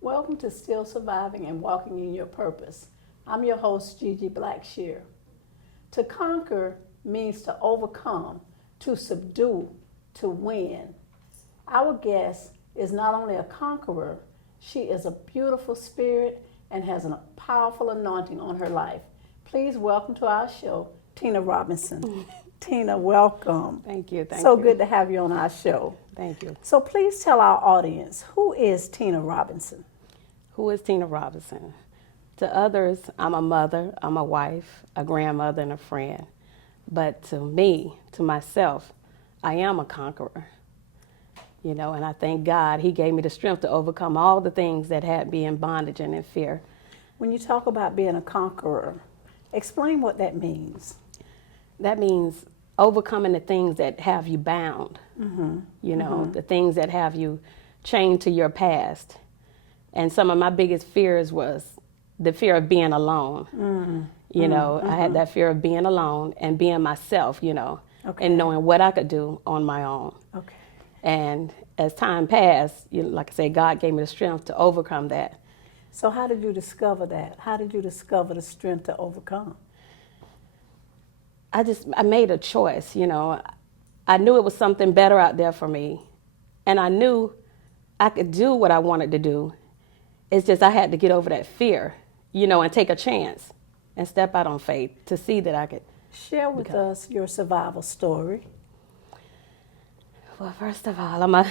Welcome to Still Surviving and Walking in Your Purpose. I'm your host, Gigi Blackshear. To conquer means to overcome, to subdue, to win. Our guest is not only a conqueror, she is a beautiful spirit and has a powerful anointing on her life. Please welcome to our show, Tina Robinson. Tina, welcome. Thank you. So good to have you on our show. Thank you. So please tell our audience, who is Tina Robinson? Who is Tina Robinson? To others, I'm a mother, I'm a wife, a grandmother, and a friend. But to me, to myself, I am a conqueror. You know, and I thank God He gave me the strength to overcome all the things that had me in bondage and in fear. When you talk about being a conqueror, explain what that means. That means overcoming the things that have you bound, you know, the things that have you chained to your past. And some of my biggest fears was the fear of being alone. You know, I had that fear of being alone and being myself, you know, and knowing what I could do on my own. Okay. And as time passed, you know, like I said, God gave me the strength to overcome that. So how did you discover that? How did you discover the strength to overcome? I made a choice, you know. I knew it was something better out there for me. And I knew I could do what I wanted to do. It's just I had to get over that fear, you know, and take a chance and step out on faith to see that I could. Share with us your survival story. Well, first of all,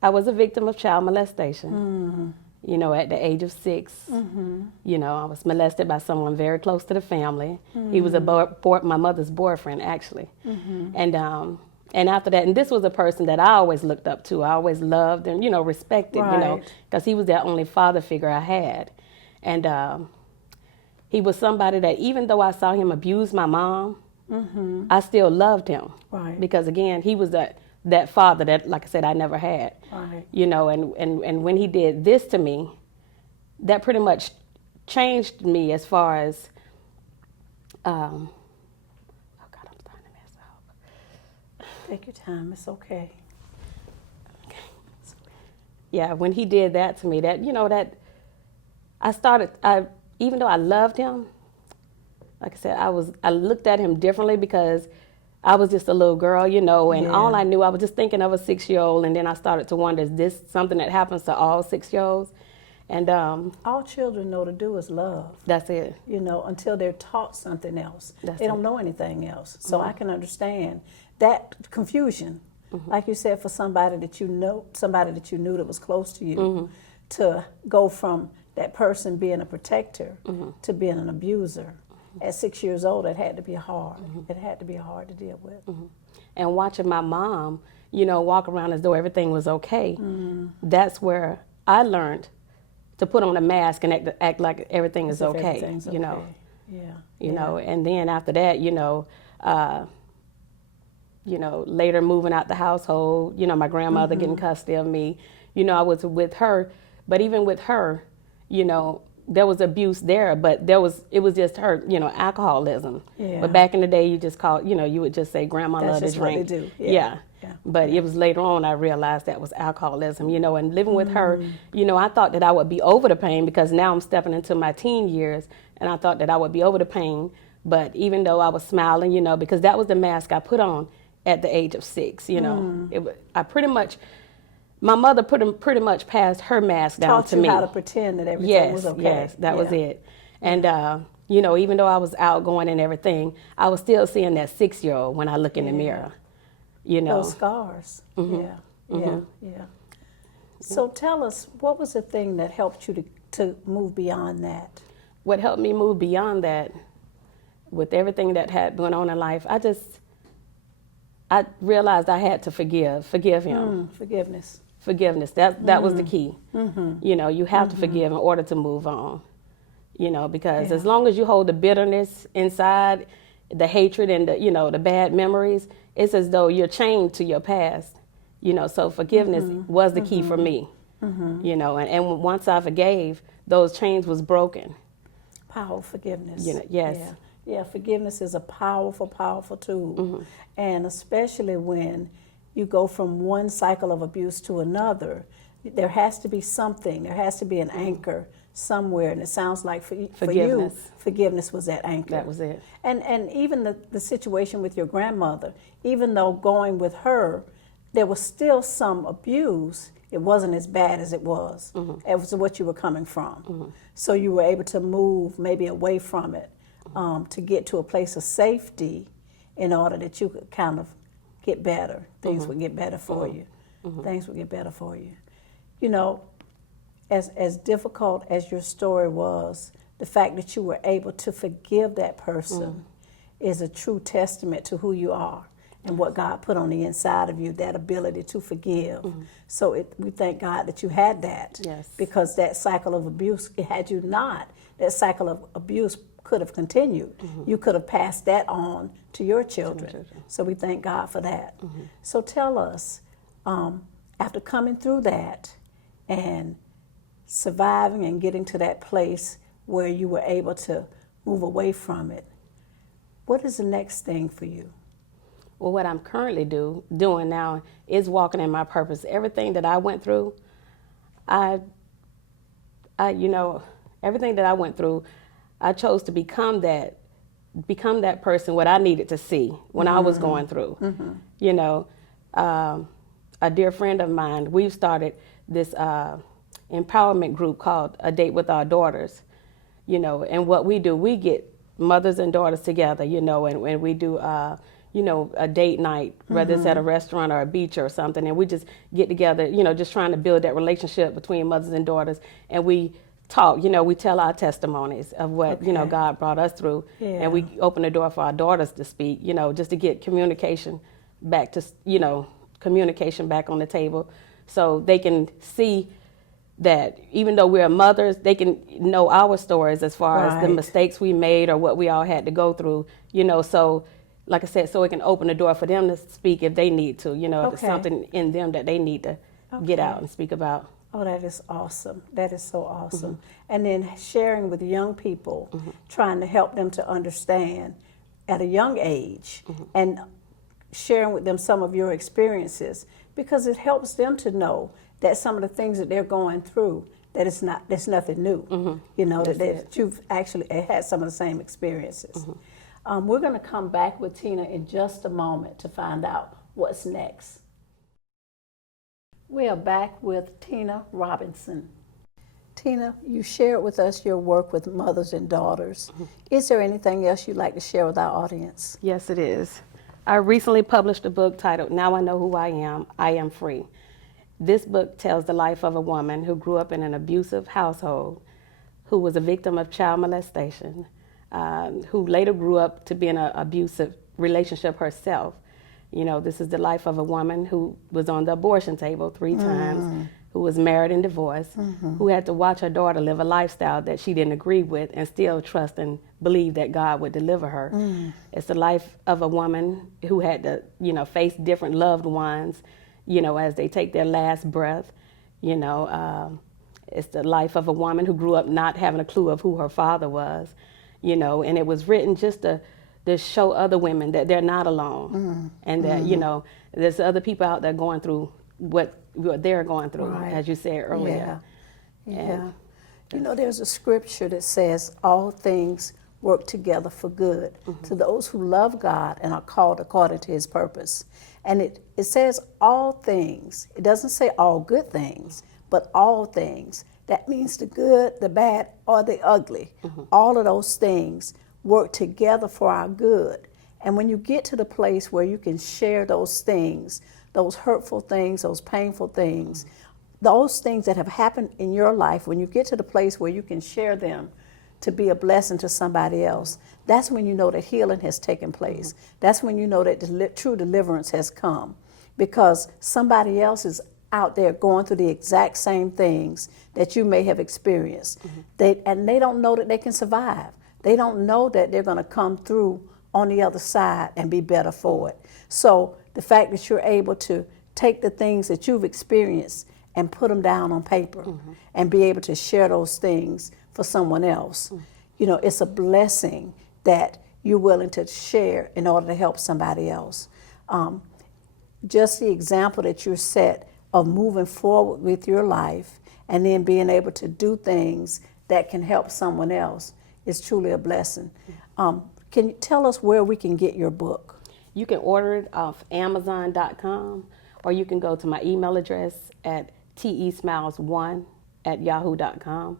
I was a victim of child molestation. You know, at the age of 6, you know, I was molested by someone very close to the family. He was my mother's boyfriend, actually. And after that, and this was a person that I always looked up to. I always loved and, you know, respected, you know, because he was the only father figure I had. And he was somebody that even though I saw him abuse my mom, I still loved him. Because, again, he was that father that, like I said, I never had. You know, and when he did this to me, that pretty much changed me as far as, oh God, I'm starting to mess up. Take your time, it's okay. Yeah, when he did that to me, that, you know, that even though I loved him, like I said, I looked at him differently because I was just a little girl, you know, and all I knew, I was just thinking of a 6-year-old, and then I started to wonder, is this something that happens to all 6-year-olds? And all children know to do is love. That's it. You know, until they're taught something else. They don't know anything else. So I can understand that confusion, like you said, for somebody that you know, that was close to you, to go from that person being a protector to being an abuser. At 6 years old, it had to be hard. It had to be hard to deal with. And watching my mom, you know, walk around as though everything was okay, that's where I learned to put on a mask and act like everything is okay, you know. You know, and then after that, you know, later moving out the household, you know, my grandmother getting custody of me, you know, I was with her, but even with her, you know, there was abuse there, but it was just her, you know, alcoholism. But back in the day, you just called, you know, you would just say grandma loved to drink. What they do. But it was later on I realized that was alcoholism, you know, and living with her, you know, I thought that I would be over the pain because now I'm stepping into my teen years, and I thought that I would be over the pain. But even though I was smiling, you know, because that was the mask I put on at the age of 6, you know, my mother pretty much passed her mask down to me. Taught you how to pretend that everything was okay. Yes, that was it. And, you know, even though I was outgoing and everything, I was still seeing that 6-year-old when I look in the mirror, you know. Those scars. So tell us, what was the thing that helped you to move beyond that? what helped me move beyond that, with everything that had gone on in life, I realized I had to forgive him. Forgiveness. Forgiveness. That was the key. You know, you have to forgive in order to move on. You know, because as long as you hold the bitterness inside, the hatred and the, you know, the bad memories, it's as though you're chained to your past. You know, so forgiveness was the key for me. You know, and once I forgave, those chains was broken. Powerful forgiveness. You know, yes. Yeah, forgiveness is a powerful, powerful tool. And especially when you go from one cycle of abuse to another, there has to be something, there has to be an anchor somewhere. And it sounds like for you, forgiveness was that anchor. That was it. And even the situation with your grandmother, even though going with her, there was still some abuse, it wasn't as bad as it was. It was what you were coming from. So you were able to move maybe away from it to get to a place of safety in order that you could kind of get better. Things would get better for you. Things would get better for you. You know, as difficult as your story was, the fact that you were able to forgive that person is a true testament to who you are and what God put on the inside of you, that ability to forgive. So we thank God that you had that. Yes. Because that cycle of abuse, had you not, that cycle of abuse could have continued. You could have passed that on to your children. So we thank God for that. So tell us, after coming through that and surviving and getting to that place where you were able to move away from it, what is the next thing for you? Well, what I'm currently doing now is walking in my purpose. Everything that I went through, you know, everything that I went through, I chose to become that person, what I needed to see when I was going through. You know, a dear friend of mine, we've started this empowerment group called A Date with Our Daughters. You know, and what we do, we get mothers and daughters together, you know, and we do, you know, a date night, whether it's at a restaurant or a beach or something, and we just get together, you know, just trying to build that relationship between mothers and daughters, and we talk, you know, we tell our testimonies of what, you know, God brought us through, and we open the door for our daughters to speak, you know, just to get communication back to, you know, communication back on the table so they can see that even though we're mothers, they can know our stories as far as the mistakes we made or what we all had to go through, you know, so like I said, so it can open the door for them to speak if they need to, you know, if there's something in them that they need to get out and speak about. Oh, that is awesome. That is so awesome. And then sharing with young people, trying to help them to understand at a young age and sharing with them some of your experiences, because it helps them to know that some of the things that they're going through, that there's nothing new. You know, that you've actually had some of the same experiences. We're going to come back with Tina in just a moment to find out what's next. We are back with Tina Robinson. Tina, you shared with us your work with mothers and daughters. Is there anything else you'd like to share with our audience? Yes, it is. I recently published a book titled, Now I Know Who I Am Free. This book tells the life of a woman who grew up in an abusive household, who was a victim of child molestation, who later grew up to be in an abusive relationship herself. You know, this is the life of a woman who was on the abortion table 3 times, who was married and divorced, who had to watch her daughter live a lifestyle that she didn't agree with and still trust and believe that God would deliver her. It's the life of a woman who had to, you know, face different loved ones, you know, as they take their last breath. You know, it's the life of a woman who grew up not having a clue of who her father was, you know, and it was written just to show other women that they're not alone and that, you know, there's other people out there going through what they're going through, as you said earlier. You know, there's a scripture that says all things work together for good to those who love God and are called according to his purpose. And it says all things. It doesn't say all good things, but all things. That means the good, the bad, or the ugly. All of those things work together for our good. And when you get to the place where you can share those things, those hurtful things, those painful things, those things that have happened in your life, when you get to the place where you can share them to be a blessing to somebody else, that's when you know that healing has taken place. That's when you know that true deliverance has come, because somebody else is out there going through the exact same things that you may have experienced. They don't know that they can survive. They don't know that they're going to come through on the other side and be better for it. So the fact that you're able to take the things that you've experienced and put them down on paper and be able to share those things for someone else, you know, it's a blessing that you're willing to share in order to help somebody else. Just the example that you're set of moving forward with your life and then being able to do things that can help someone else is truly a blessing. Can you tell us where we can get your book? You can order it off Amazon.com, or you can go to my email address at tesmiles1@yahoo.com.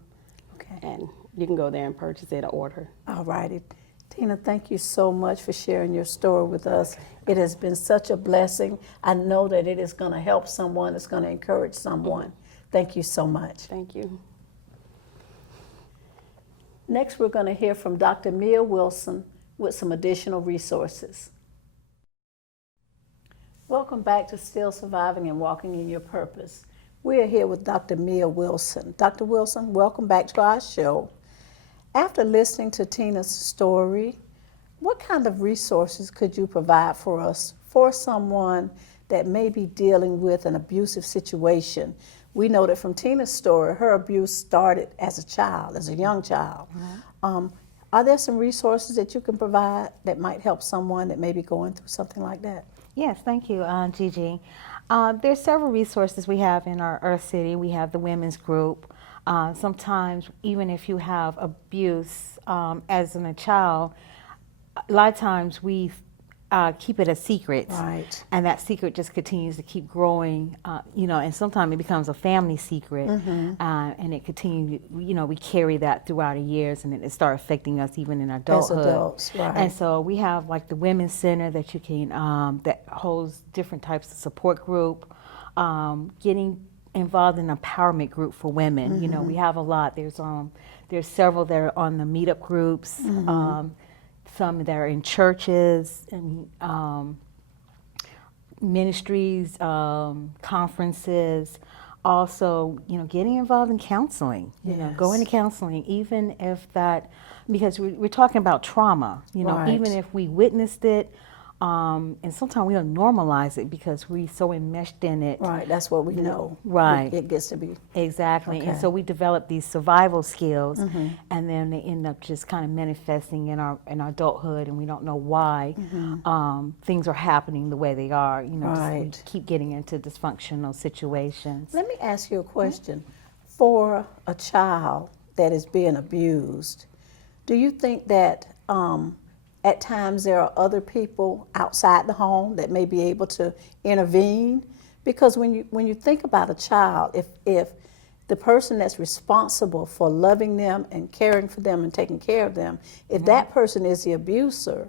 Okay. And you can go there and purchase it or order. All righty. Tina, thank you so much for sharing your story with us. It has been such a blessing. I know that it is going to help someone. It's going to encourage someone. Thank you so much. Thank you. Next, we're going to hear from Dr. Mia Wilson with some additional resources. Welcome back to Still Surviving and Walking in Your Purpose. We are here with Dr. Mia Wilson. Dr. Wilson, welcome back to our show. After listening to Tina's story, what kind of resources could you provide for us for someone that may be dealing with an abusive situation? We know that from Tina's story, her abuse started as a child, as a young child. Are there some resources that you can provide that might help someone that may be going through something like that? Yes, thank you, Gigi. There's several resources we have in our city. We have the women's group. Sometimes, even if you have abuse as a child, a lot of times we keep it a secret. Right. And that secret just continues to keep growing, you know, and sometimes it becomes a family secret. And it continues, you know, we carry that throughout the years, and it starts affecting us even in adulthood. As adults, right. And so we have like the Women's Center that you can, that holds different types of support group, getting involved in an empowerment group for women. You know, we have a lot. There's several that are on the meetup groups, some that are in churches and ministries, conferences. Also, you know, getting involved in counseling. You know, going to counseling, even if that, because we're talking about trauma. You know, Right. even if we witnessed it. And sometimes we don't normalize it because we're so enmeshed in it. Right, that's what we know. Right. It gets to be. Exactly. Okay. And so we develop these survival skills, and then they end up just kind of manifesting in our adulthood, and we don't know why things are happening the way they are. You know, Right. just we keep getting into dysfunctional situations. Let me ask you a question. For a child that is being abused, do you think that at times there are other people outside the home that may be able to intervene? Because when you think about a child, if the person that's responsible for loving them and caring for them and taking care of them, if that person is the abuser,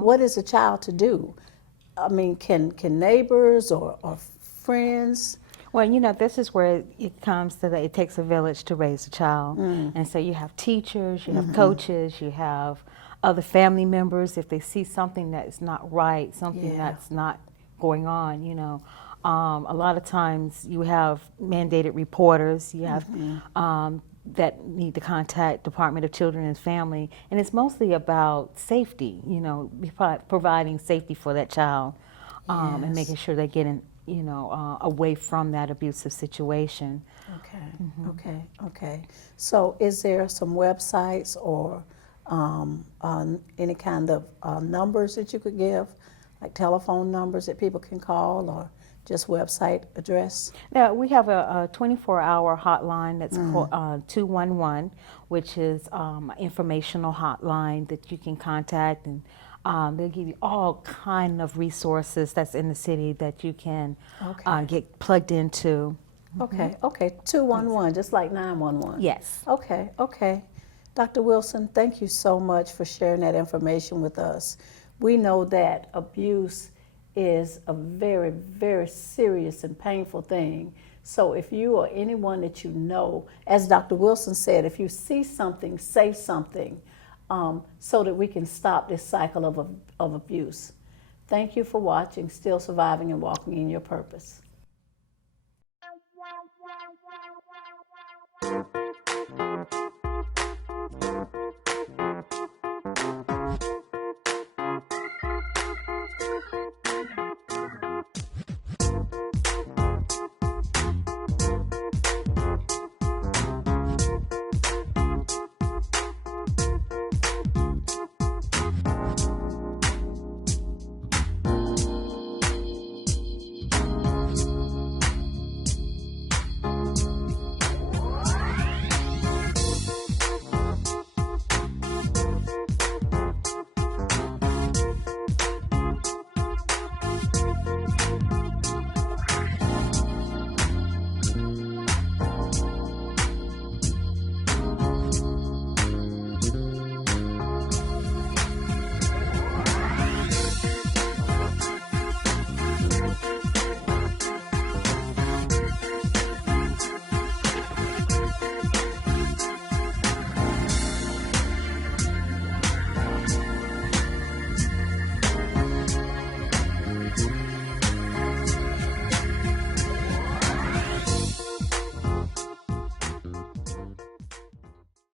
what is a child to do? I mean, can neighbors or friends? Well, you know, this is where it comes to that it takes a village to raise a child. And so you have teachers, you have coaches, you have other family members. If they see something that's not right, something that's not going on, you know. A lot of times you have mandated reporters, you have that need to contact Department of Children and Family, and it's mostly about safety, you know, providing safety for that child, and making sure they're getting, you know, away from that abusive situation. Okay. So is there some websites or any kind of numbers that you could give, like telephone numbers that people can call, or just website address? Yeah, we have a 24-hour hotline that's called 211, which is an informational hotline that you can contact, and they'll give you all kind of resources that's in the city that you can get plugged into. Okay, 211, just like 911. Yes. Okay. Dr. Wilson, thank you so much for sharing that information with us. We know that abuse is a very, very serious and painful thing So if you or anyone that you know, as Dr. Wilson said, if you see something, say something, so that we can stop this cycle of abuse. Thank you for watching Still Surviving and Walking in Your Purpose.